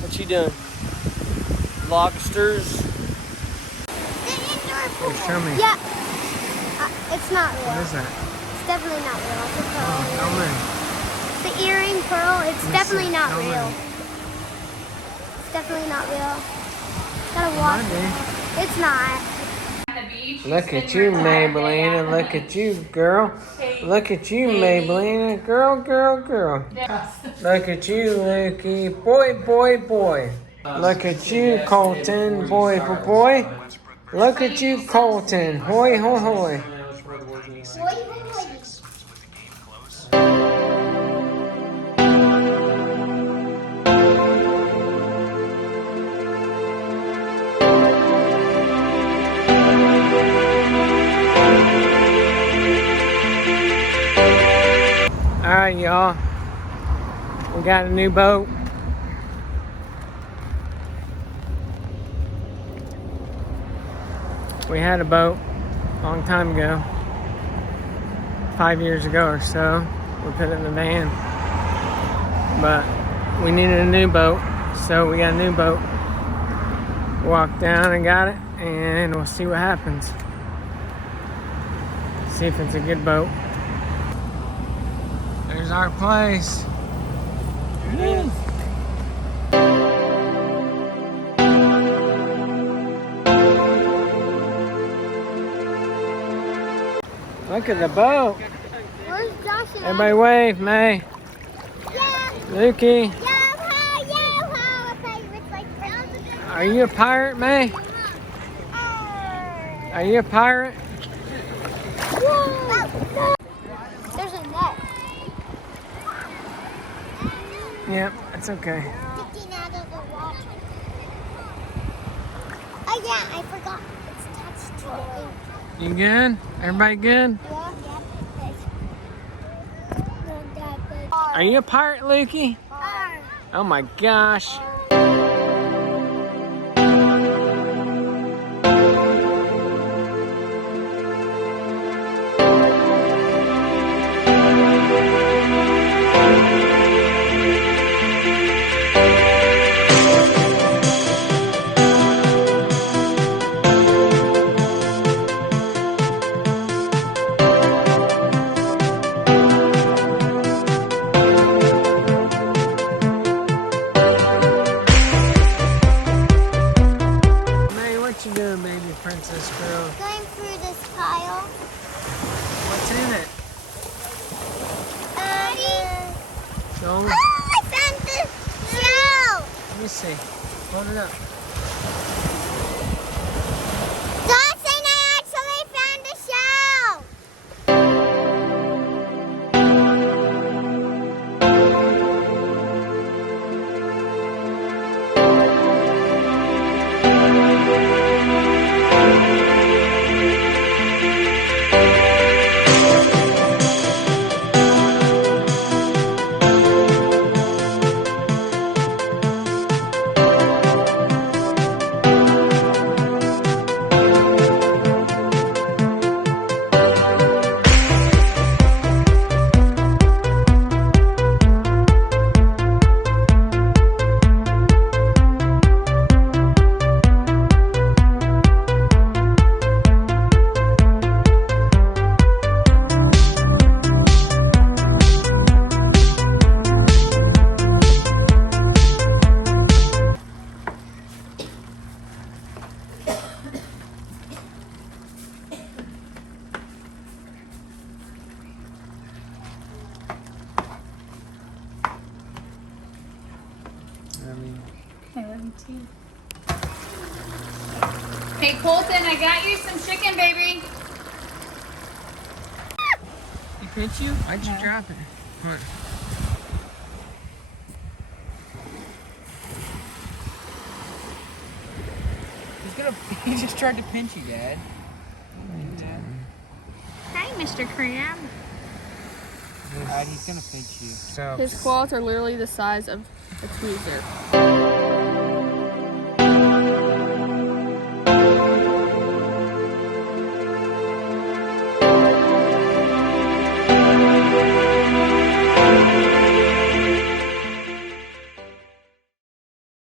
What you doing? Lobsters? The indoor pool. Hey, show me. Yeah. It's not real. What is that? It's definitely not real. It's a pearl. Tell me. The earring pearl, it's definitely not Tell me. real. It's definitely not real. Gotta watch it. It's not. Look at you, Maybelline. Look at you, girl. Look at you, Maybelline. Girl, girl, girl. Look at you, Lukey. Boy, boy, boy. Look at you, Colton. Boy, boy, boy. Look at you, Colton. Hoy, hoy, hoy. Alright, y'all. We got a new boat. We had a boat a long time ago. 5 years ago or so. We put it in the van. But we needed a new boat, so we got a new boat. Walked down and got it, and we'll see what happens. See if it's a good boat. There's our place. Here it is. Look at the boat. Where's Josh and Everybody wave, May. Yeah. Lukey. Yeah. Are you a pirate, May? Are you a pirate? Whoa. There's a net. Yep, that's okay. Sticking out of the water. Oh yeah, I forgot. It's attached to it. You good? Everybody good? Yeah. Are you a pirate, Lukey? Oh my gosh. What you doing, baby princess girl? Going through this pile. What's in it? Show me. Oh, I found the shell. Let me see. Hold it up. Dawson, I actually found a shell. I love you too. Hey Colton, I got you some chicken, baby. He hit you? Why'd you drop it? Come on. He just tried to pinch you, Dad. Hi, Mr. Crab. Alright, he's gonna pinch you. So His claws are literally the size of a tweezer.